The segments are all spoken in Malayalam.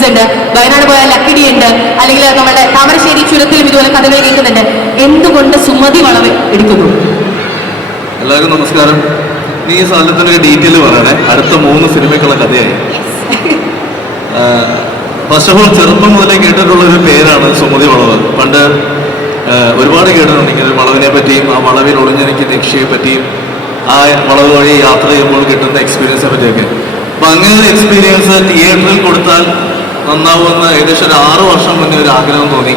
ഗ്ലിംസ് ഉണ്ട്, വയനാട് പോയ ലക്കിടി ഉണ്ട്, അല്ലെങ്കിൽ നമ്മുടെ താമരശ്ശേരി ചുരത്തിലും ഇതുപോലെ കഥകൾ കേൾക്കുന്നുണ്ട്. എന്തുകൊണ്ട് സുമതി വളവ് എടുക്കുന്നു? എല്ലാവർക്കും നമസ്കാരം. നീ ഈ സാധനത്തിൻ്റെ ഡീറ്റെയിൽ പറയണേ. അടുത്ത 3 സിനിമയ്ക്കുള്ള കഥയായി. ഫസ്റ്റ് ഓഫ് ഓൾ ചെറുപ്പം മുതലേ കേട്ടിട്ടുള്ളൊരു പേരാണ് സുമതി വളവ്. പണ്ട് ഒരുപാട് കേട്ടിട്ടുണ്ട് ഇങ്ങനെ വളവിനെ പറ്റിയും ആ വളവിൽ ഒളിഞ്ഞിരിക്കുന്ന രക്ഷയെ പറ്റിയും ആ വളവ് വഴി യാത്ര ചെയ്യുമ്പോൾ കിട്ടുന്ന എക്സ്പീരിയൻസിനെ പറ്റിയൊക്കെ. അപ്പം അങ്ങനെ ഒരു എക്സ്പീരിയൻസ് തിയേറ്ററിൽ കൊടുത്താൽ നന്നാവുമെന്ന് ഏകദേശം ഒരു 6 വർഷം മുന്നേ ഒരു ആഗ്രഹം തോന്നി.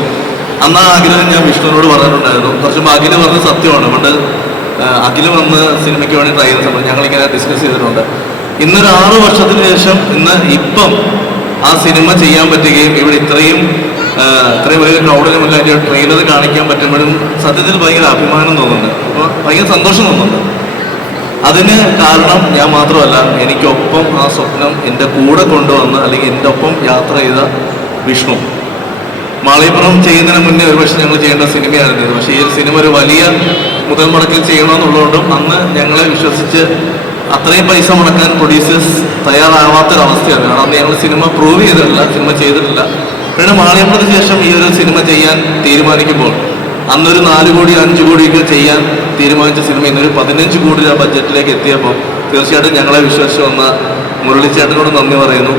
അന്ന് ആ ആഗ്രഹം ഞാൻ വിഷ്ണുവിനോട് പറഞ്ഞിട്ടുണ്ടായിരുന്നു. പക്ഷെ അഖില് പറഞ്ഞത് സത്യമാണ്. പണ്ട് അഖില് വന്ന് സിനിമയ്ക്ക് വേണ്ടി ട്രൈ ചെയ്യുന്ന സമയത്ത് ഞങ്ങളിങ്ങനെ ഡിസ്കസ് ചെയ്തിട്ടുണ്ട്. ഇന്നൊരു 6 വർഷത്തിന് ശേഷം ഇപ്പം ആ സിനിമ ചെയ്യാൻ പറ്റുകയും ഇവിടെ ഇത്രയും വലിയ ക്രൗഡിന് മുന്നിൽ അതിൻ്റെ ട്രെയിലർ കാണിക്കാൻ പറ്റുമ്പോഴും സത്യത്തിൽ ഭയങ്കര അഭിമാനം തോന്നുന്നുണ്ട്. അപ്പോൾ ഭയങ്കര സന്തോഷം തോന്നുന്നുണ്ട്. അതിന് കാരണം ഞാൻ മാത്രമല്ല, എനിക്കൊപ്പം ആ സ്വപ്നം എൻ്റെ കൂടെ കൊണ്ടുവന്ന് അല്ലെങ്കിൽ എൻ്റെ ഒപ്പം യാത്ര ചെയ്ത വിഷ്ണു. മാളികപ്പുറം ചെയ്യുന്നതിന് മുന്നേ ഒരുപക്ഷെ ഞങ്ങൾ ചെയ്യേണ്ട സിനിമയായിരുന്നു. പക്ഷേ ഈ സിനിമ ഒരു വലിയ മുതൽ മുടക്കിൽ ചെയ്യണമെന്നുള്ളതുകൊണ്ടും അന്ന് ഞങ്ങളെ വിശ്വസിച്ച് അത്രയും പൈസ മുടക്കാൻ പ്രൊഡ്യൂസേഴ്സ് തയ്യാറാവാത്തൊരവസ്ഥയാണ്. കാരണം അന്ന് ഞങ്ങൾ സിനിമ പ്രൂവ് ചെയ്തിട്ടില്ല, സിനിമ ചെയ്തിട്ടില്ല. പിന്നെ മാളികപ്പുറത്തിന് ശേഷം ഈ ഒരു സിനിമ ചെയ്യാൻ തീരുമാനിക്കുമ്പോൾ അന്നൊരു 4 കോടി 5 കോടിയൊക്കെ ചെയ്യാൻ തീരുമാനിച്ച സിനിമ ഇന്നൊരു 15 കോടി രൂപ ബഡ്ജറ്റിലേക്ക് എത്തിയപ്പോൾ തീർച്ചയായിട്ടും ഞങ്ങളെ വിശ്വസിച്ച് വന്ന മുരളിച്ചേട്ടനോട് നന്ദി പറയുന്നു.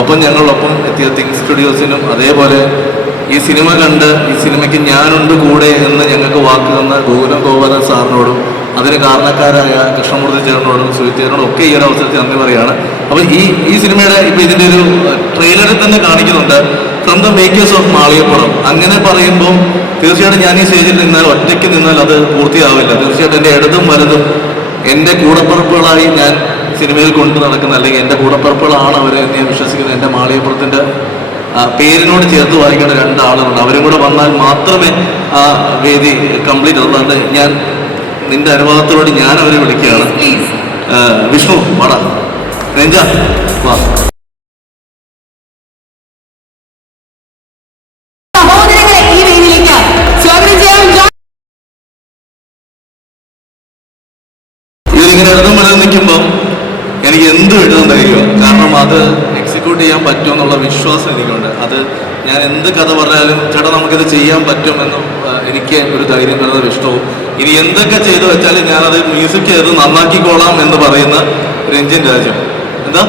ഒപ്പം ഞങ്ങളൊപ്പം എത്തിയ തിങ് സ്റ്റുഡിയോസിനും അതേപോലെ ഈ സിനിമ കണ്ട് ഈ സിനിമയ്ക്ക് ഞാനുണ്ട് കൂടെ എന്ന് ഞങ്ങൾക്ക് വാക്ക് തന്ന ഗോകുലൻ സാറിനോടും അതിന് കാരണക്കാരായ കൃഷ്ണമൂർത്തി ചേട്ടനോടും സുഹിത്തേനോടും ഒക്കെ ഈ ഒരു അവസരത്തിൽ നന്ദി പറയുകയാണ്. അപ്പോൾ ഈ സിനിമയുടെ ഇപ്പോൾ ഇതിൻ്റെ ഒരു ട്രെയിലറിൽ തന്നെ കാണിക്കുന്നുണ്ട് from the makers of Malikappuram. അങ്ങനെ പറയുമ്പോൾ തീർച്ചയായിട്ടും ഞാൻ ഈ സ്റ്റേജിൽ നിന്നാൽ ഒറ്റയ്ക്ക് നിന്നാൽ അത് പൂർത്തിയാവില്ല. തീർച്ചയായിട്ടും എൻ്റെ ഇടതും വലതും എൻ്റെ കൂടപ്പറപ്പുകളായി ഞാൻ സിനിമയിൽ കൊണ്ടു നടക്കുന്ന അല്ലെങ്കിൽ എൻ്റെ കൂടപ്പറപ്പുകളാണ് അവരെ എന്ന് ഞാൻ വിശ്വസിക്കുന്നത്. എൻ്റെ മാളികപ്പുറത്തിൻ്റെ പേരിനോട് ചേർത്ത് വായിക്കേണ്ട 2 ആളുകളുണ്ട്. അവരും കൂടെ വന്നാൽ മാത്രമേ ആ വേദി കംപ്ലീറ്റ് ആവുള്ളൂ. ഞാൻ നിന്റെ അനുവാദത്തോട് ഞാൻ അവരെ വിളിക്കുകയാണ്. വിഷ്ണു വാടാ, രഞ്ജ വാ. ഇതിലിങ്ങനെ ഇടതും വലതും നിൽക്കുമ്പോൾ എനിക്ക് എന്തും എഴുതാൻ കഴിയുക. കാരണം അത് എക്സിക്യൂട്ട് ചെയ്യാൻ പറ്റുമെന്നുള്ള വിശ്വാസം എനിക്കുണ്ട്. അത് ഞാൻ എന്ത് കഥ പറഞ്ഞാലും ചേട്ടാ നമുക്കിത് ചെയ്യാൻ പറ്റുമെന്ന് എനിക്ക് ഒരു ധൈര്യം വരുന്നത് ഇഷ്ടവും. ഇനി എന്തൊക്കെ ചെയ്തു വെച്ചാലും ഞാനത് മ്യൂസിക് ചെയ്ത് നന്നാക്കിക്കോളാം എന്ന് പറയുന്ന രഞ്ജിൻ രാജം. എന്താ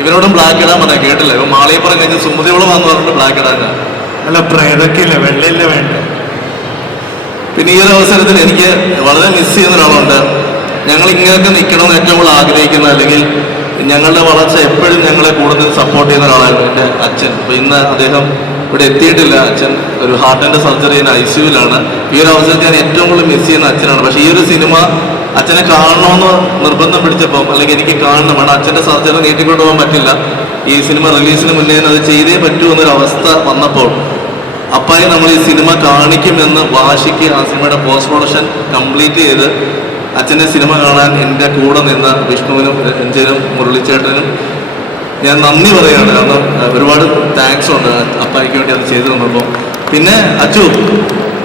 ഇവനോടും ബ്ലാക്ക് ഇടാൻ പറഞ്ഞാൽ കേട്ടില്ല. ഇപ്പം മാളികപ്പുറം കഴിഞ്ഞ് സുമതിയോളം വന്ന് പറഞ്ഞിട്ട് ബ്ലാക്ക് ഇടാൻ അല്ല പ്രേതക്കില്ല വെള്ളയില്ല വേണ്ട. പിന്നെ ഈ ഒരു അവസരത്തിൽ എനിക്ക് വളരെ മിസ് ചെയ്യുന്ന ഒരാളുണ്ട്. ഞങ്ങൾ ഇങ്ങനെയൊക്കെ നിൽക്കണമെന്ന് ഏറ്റവും കൂടുതൽ ആഗ്രഹിക്കുന്ന അല്ലെങ്കിൽ ഞങ്ങളുടെ വളർച്ച എപ്പോഴും ഞങ്ങളെ കൂടുതൽ സപ്പോർട്ട് ചെയ്യുന്ന ഒരാളായിരുന്നു എൻ്റെ അച്ഛൻ. അപ്പോൾ ഇന്ന് അദ്ദേഹം ഇവിടെ എത്തിയിട്ടില്ല. അച്ഛൻ ഒരു ഹാർട്ടിൻ്റെ സർജറിന് ICUവിലാണ്. ഈ ഒരു അവസരത്തിൽ ഞാൻ ഏറ്റവും കൂടുതൽ മിസ് ചെയ്യുന്ന അച്ഛനാണ്. പക്ഷേ ഈ ഒരു സിനിമ അച്ഛനെ കാണണമെന്ന് നിർബന്ധം പിടിച്ചപ്പം അല്ലെങ്കിൽ എനിക്ക് കാണണം, വേണം അച്ഛൻ്റെ സർജറി നീട്ടിക്കൊണ്ടു പോകാൻ പറ്റില്ല, ഈ സിനിമ റിലീസിന് മുന്നേ അത് ചെയ്തേ പറ്റൂ എന്നൊരവസ്ഥ വന്നപ്പോൾ അപ്പായി നമ്മൾ ഈ സിനിമ കാണിക്കുമെന്ന് വാശിക്ക് ആ സിനിമയുടെ പോസ്റ്റ് പ്രൊഡക്ഷൻ കംപ്ലീറ്റ് ചെയ്ത് അച്ഛൻ്റെ സിനിമ കാണാൻ എൻ്റെ കൂടെ നിന്ന വിഷ്ണുവിനും രഞ്ജനും മുരളിച്ചേട്ടനും ഞാൻ നന്ദി പറയുകയാണ്. കാരണം ഒരുപാട് താങ്ക്സ് ഉണ്ട് അപ്പായിക്ക് വേണ്ടി അത് ചെയ്തു തന്നപ്പോൾ. പിന്നെ അച്ചു,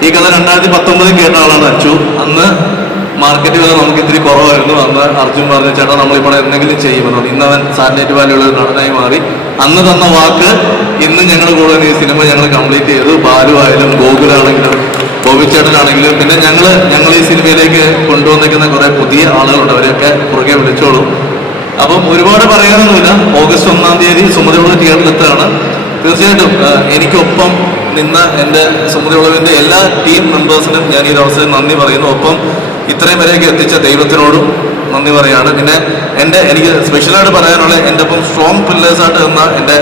ഈ കഥ 2019 കേട്ട ആളാണ് അച്ചു. അന്ന് മാർക്കറ്റ് വില നമുക്ക് ഇത്തിരി കുറവായിരുന്നു. അന്ന് അർജുൻ പറഞ്ഞു ചേട്ടാ നമ്മളിപ്പോൾ എന്തെങ്കിലും ചെയ്യുമെന്ന്. ഇന്ന് അവൻ സാറ്റലൈറ്റ് വാല്യുള്ള ഒരു നടനായി മാറി. അന്ന് തന്ന വാക്ക് ഇന്ന് ഞങ്ങൾ കൂടെ ഈ സിനിമ ഞങ്ങൾ കംപ്ലീറ്റ് ചെയ്തു. ബാലു ആയാലും ഗോകുലാണെങ്കിലും ബോബിച്ചേട്ടനാണെങ്കിലും പിന്നെ ഞങ്ങൾ ഈ സിനിമയിലേക്ക് കൊണ്ടുവന്നിരിക്കുന്ന കുറേ പുതിയ ആളുകളുണ്ട്. അവരെയൊക്കെ പുറകെ വിളിച്ചോളും. അപ്പം ഒരുപാട് പറയാനൊന്നുമില്ല. ഓഗസ്റ്റ് 1-ാം തീയതി സുമതിയുള്ള തിയേറ്ററിലെത്താണ്. തീർച്ചയായിട്ടും എനിക്കൊപ്പം നിന്ന എൻ്റെ സുമതിയുള്ളതിൻ്റെ എല്ലാ ടീം മെമ്പേഴ്സിനും ഞാൻ ഈ അവസരം നന്ദി പറയുന്നു. ഒപ്പം ഇത്രയും വരെയൊക്കെ എത്തിച്ച ദൈവത്തിനോടും നന്ദി പറയുകയാണ്. പിന്നെ എനിക്ക് സ്പെഷ്യലായിട്ട് പറയാനുള്ള എൻ്റെ ഒപ്പം സ്ട്രോങ് പില്ലേഴ്സായിട്ട് നിന്ന എൻ്റെ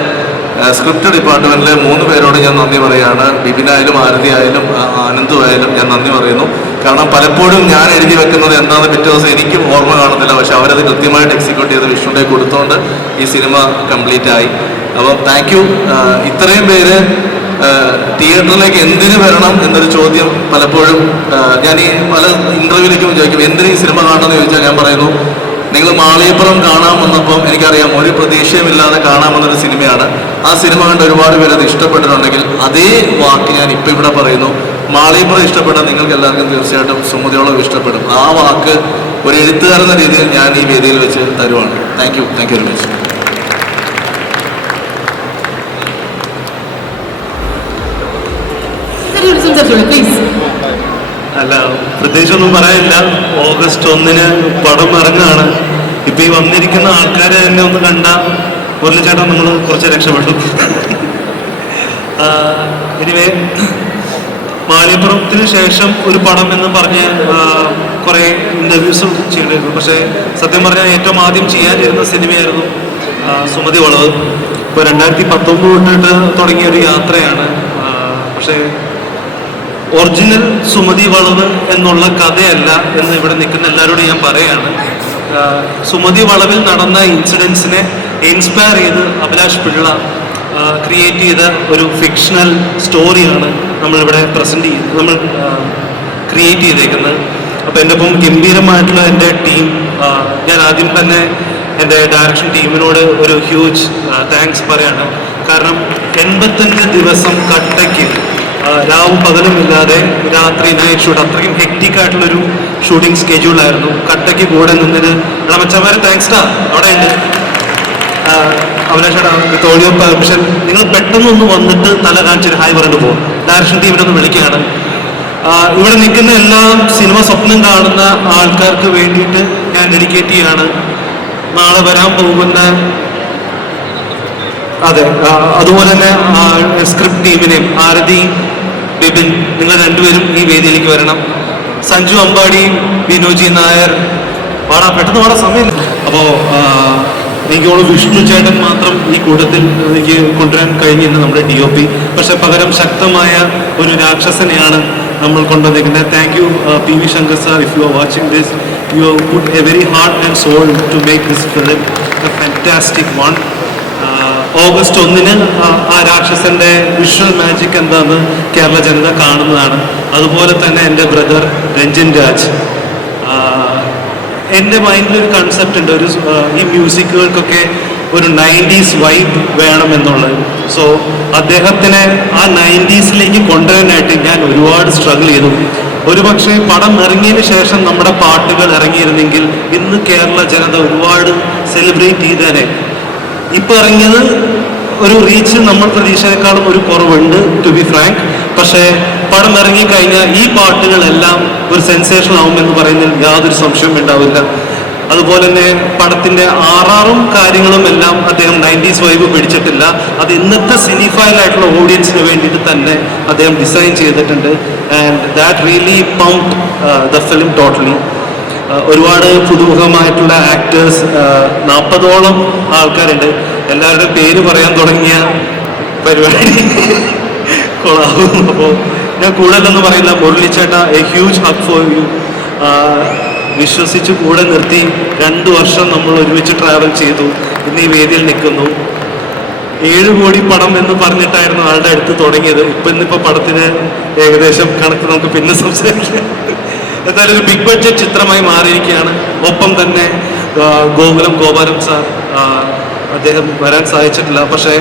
സ്ക്രിപ്റ്റ് ഡിപ്പാർട്ട്മെൻറ്റിലെ 3 പേരോട് ഞാൻ നന്ദി പറയുകയാണ്. ബിബിനായാലും ആരതി ആയാലും ആനന്ദു ആയാലും ഞാൻ നന്ദി പറയുന്നു. കാരണം പലപ്പോഴും ഞാൻ എഴുതി വെക്കുന്നത് എന്താണെന്ന് പിറ്റേ ദിവസം എനിക്കും ഓർമ്മ കാണുന്നില്ല. പക്ഷെ അവരത് കൃത്യമായിട്ട് എക്സിക്യൂട്ട് ചെയ്ത് വിഷ്ണുവിൻ്റെ കൊടുത്തുകൊണ്ട് ഈ സിനിമ കംപ്ലീറ്റ് ആയി. അപ്പം താങ്ക് യു. ഇത്രയും പേര് തിയേറ്ററിലേക്ക് എന്തിനു വരണം എന്നൊരു ചോദ്യം പലപ്പോഴും ഞാൻ ഈ പല ഇൻ്റർവ്യൂവിലേക്കും ചോദിക്കും, എന്തിനു ഈ സിനിമ കാണണമെന്ന് ചോദിച്ചാൽ ഞാൻ പറയുന്നു, നിങ്ങൾ മാളികപ്പുറം കാണാൻ വന്നപ്പോൾ എനിക്കറിയാം ഒരു പ്രതീക്ഷയുമില്ലാതെ കാണാമെന്നൊരു സിനിമയാണ്. ആ സിനിമ കണ്ട് ഒരുപാട് പേര് അത് ഇഷ്ടപ്പെട്ടിട്ടുണ്ടെങ്കിൽ അതേ വാക്ക് ഞാൻ ഇപ്പം ഇവിടെ പറയുന്നു. മാളികപ്പുറം ഇഷ്ടപ്പെട്ട നിങ്ങൾക്ക് എല്ലാവർക്കും തീർച്ചയായിട്ടും സുമതിയോളം ഇഷ്ടപ്പെടും. ആ വാക്ക് ഒരു എഴുത്തുകാരെന്ന രീതിയിൽ ഞാൻ ഈ വേദിയിൽ വെച്ച് തരുവാണ്. Thank you very much. Please. അല്ല, പ്രത്യേകിച്ചൊന്നും പറയാനില്ല. ഓഗസ്റ്റ് 1 പടം ഇറങ്ങാണ്. ഇപ്പൊ ഈ വന്നിരിക്കുന്ന ആൾക്കാരെ എന്നെ ഒന്ന് കണ്ട മുരളിച്ചേട്ടൻ നമ്മൾ കുറച്ച് രക്ഷപ്പെട്ടു. എനിവേ, മാലിയപ്പുറത്തിന് ശേഷം ഒരു പടം എന്ന് പറഞ്ഞ് കുറേ ഇൻ്റർവ്യൂസ് ചെയ്തിരുന്നു. പക്ഷേ സത്യം പറഞ്ഞാൽ ഏറ്റവും ആദ്യം ചെയ്യാനിരുന്ന സിനിമയായിരുന്നു സുമതി വളവ്. ഇപ്പോൾ 2019 തൊട്ടിട്ട് തുടങ്ങിയ ഒരു യാത്രയാണ്. പക്ഷേ ഒറിജിനൽ സുമതി വളവ് എന്നുള്ള കഥയല്ല എന്ന് ഇവിടെ നിൽക്കുന്ന എല്ലാവരോടും ഞാൻ പറയാണ്. സുമതി വളവിൽ നടന്ന ഇൻസിഡൻസിനെ ഇൻസ്പയർ ചെയ്ത് അഭിലാഷ് പിള്ള ക്രിയേറ്റ് ചെയ്ത ഒരു ഫിക്ഷണൽ സ്റ്റോറിയാണ് നമ്മളിവിടെ നമ്മൾ ക്രിയേറ്റ് ചെയ്തേക്കുന്നത്. അപ്പോൾ എൻ്റെ ഒപ്പം ഗംഭീരമായിട്ടുള്ള എൻ്റെ ടീം, ഞാൻ ആദ്യം തന്നെ എൻ്റെ ഡയറക്ഷൻ ടീമിനോട് ഒരു ഹ്യൂജ് താങ്ക്സ് പറയാണ്. കാരണം 85 ദിവസം കട്ടയ്ക്ക് രാവും പകലും ഇല്ലാതെ രാത്രി നൈറ്റ് ഷൂട്ട്, അത്രയും ഹെക്റ്റിക് ആയിട്ടുള്ളൊരു ഷൂട്ടിംഗ് സ്കെഡ്യൂളായിരുന്നു. കട്ടയ്ക്ക് കൂടെ നിന്നിട്ട് ഇളമച്ചമാരെ താങ്ക്സ് ഡാ അവിടെ ഉണ്ട്. അഭിലാഷേടാ തോളിയോ പെർമിഷൻ, നിങ്ങൾ പെട്ടെന്നൊന്ന് വന്നിട്ട് തല കാണിച്ചൊരു ഹായ് പറഞ്ഞിട്ട് പോകും. ഡയറക്ഷൻ ടീമിനൊന്ന് വിളിക്കുകയാണ്. ഇവിടെ നിൽക്കുന്ന എല്ലാം സിനിമ സ്വപ്നം കാണുന്ന ആൾക്കാർക്ക് വേണ്ടിയിട്ട് ഞാൻ ഡെഡിക്കേറ്റ് ചെയ്യാണ്. നാളെ വരാൻ പോകുന്ന അതെ അതുപോലെ തന്നെ സ്ക്രിപ്റ്റ് ടീമിനെയും ആരതി, ബിപിൻ, നിങ്ങൾ രണ്ടുപേരും ഈ വേദിയിലേക്ക് വരണം. സഞ്ജു അമ്പാടി, വിനോജി നായർ, പെട്ടെന്ന് പാടാൻ സമയമില്ല. അപ്പോൾ എനിക്ക് വിഷ്ണു ചേട്ടൻ മാത്രം ഈ കൂട്ടത്തിൽ എനിക്ക് കൊണ്ടുവരാൻ കഴിഞ്ഞിരുന്നു നമ്മുടെ DOP. പക്ഷെ പകരം ശക്തമായ ഒരു രാക്ഷസനെയാണ് നമ്മൾ കൊണ്ടുവന്നിരിക്കുന്നത്. Thank you PV Shankar sir. If you are watching this, you have put a very heart and soul to make this film a fantastic one. August 1 ആ രാക്ഷസന്റെ വിഷ്വൽ മാജിക് എന്താണെന്ന് കേരള ജനത കാണുന്നതാണ്. അതുപോലെ തന്നെ എൻ്റെ ബ്രദർ രഞ്ജിൻ രാജ്. എൻ്റെ മൈൻഡിലൊരു കൺസെപ്റ്റ് ഉണ്ട്, ഈ മ്യൂസിക്കുകൾക്കൊക്കെ ഒരു 90s വൈബ് വേണമെന്നുള്ളത്. സോ അദ്ദേഹത്തിനെ ആ 90s കൊണ്ടുവരാനായിട്ട് ഞാൻ ഒരുപാട് സ്ട്രഗിൾ ചെയ്തു. ഒരുപക്ഷെ പടം ഇറങ്ങിയതിന് ശേഷം നമ്മുടെ പാട്ടുകൾ ഇറങ്ങിയിരുന്നെങ്കിൽ ഇന്ന് കേരള ജനത ഒരുപാട് സെലിബ്രേറ്റ് ചെയ്തേനെ. ഇപ്പൊ ഇറങ്ങിയത് ഒരു റീച്ച് നമ്മൾ പ്രതീക്ഷയെക്കാളും ഒരു കുറവുണ്ട്, ടു ബി ഫ്രാങ്ക്. പക്ഷേ പടം ഇറങ്ങിക്കഴിഞ്ഞാൽ ഈ പാട്ടുകളെല്ലാം ഒരു സെൻസേഷൻ ആവുമെന്ന് പറയുന്നതിൽ യാതൊരു സംശയവും ഉണ്ടാവില്ല. അതുപോലെ തന്നെ പടത്തിന്റെ RRഉം കാര്യങ്ങളും എല്ലാം അദ്ദേഹം 90s വൈബ് പിടിച്ചിട്ടില്ല. അത് ഇന്നത്തെ സിനിഫൈലായിട്ടുള്ള ഓഡിയൻസിന് വേണ്ടിയിട്ട് തന്നെ അദ്ദേഹം ഡിസൈൻ ചെയ്തിട്ടുണ്ട്. And that really pumped the film totally. ഒരുപാട് പുതുമുഖമായിട്ടുള്ള ആക്ടേഴ്സ്, 40ഓളം ആൾക്കാരുണ്ട്. എല്ലാവരുടെയും പേര് പറയാൻ തുടങ്ങിയ പരിപാടി കൊള്ളാവും. അപ്പോൾ ഞാൻ കൂടുതലൊന്നും പറയില്ല. മുരളിച്ചേട്ടാ, a huge hug for you. വിശ്വസിച്ച് കൂടെ നിർത്തി 2 വർഷം നമ്മൾ ഒരുമിച്ച് ട്രാവൽ ചെയ്തു. ഇന്ന് ഈ വേദിയിൽ നിൽക്കുന്നു. 7 കോടി പടം എന്ന് പറഞ്ഞിട്ടായിരുന്നു ആളുടെ അടുത്ത് തുടങ്ങിയത്. ഇന്നിപ്പോൾ പടത്തിന് ഏകദേശം കണക്ക് നമുക്ക് പിന്നെ സംസാരിക്കാം. എന്തായാലും ഒരു ബിഗ് ബഡ്ജറ്റ് ചിത്രമായി മാറിയിരിക്കുകയാണ്. ഒപ്പം തന്നെ ഗോകുലം ഗോപാലൻ സാർ, അദ്ദേഹം വരാൻ സാധിച്ചിട്ടില്ല. പക്ഷേ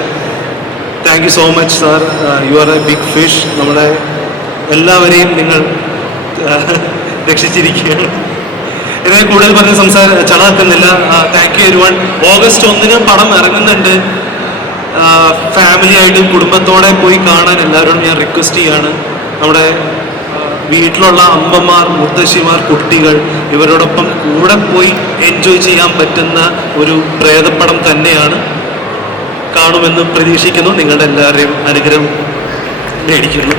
thank you so much sir, you are a big fish. നമ്മുടെ എല്ലാവരെയും നിങ്ങൾ രക്ഷിച്ചിരിക്കുകയാണ്. ഇതിനെ കൂടുതൽ പറഞ്ഞ് ചളാക്കുന്നില്ല. Thank you everyone. ഓഗസ്റ്റ് 1 പടം ഇറങ്ങുന്നുണ്ട്. ഫാമിലി ആയിട്ട് കുടുംബത്തോടെ പോയി കാണാൻ എല്ലാവരോടും ഞാൻ റിക്വസ്റ്റ് ചെയ്യാണ്. നമ്മുടെ വീട്ടിലുള്ള അമ്മമാർ, മുത്തശ്ശിമാർ, കുട്ടികൾ, ഇവരോടൊപ്പം കൂടെ പോയി എൻജോയ് ചെയ്യാൻ പറ്റുന്ന ഒരു പ്രേതപ്പടം തന്നെയാണ്. കാണുമെന്ന് പ്രതീക്ഷിക്കുന്നു. നിങ്ങളുടെ എല്ലാവരുടെയും അനുഗ്രഹം മേടിക്കുന്നു.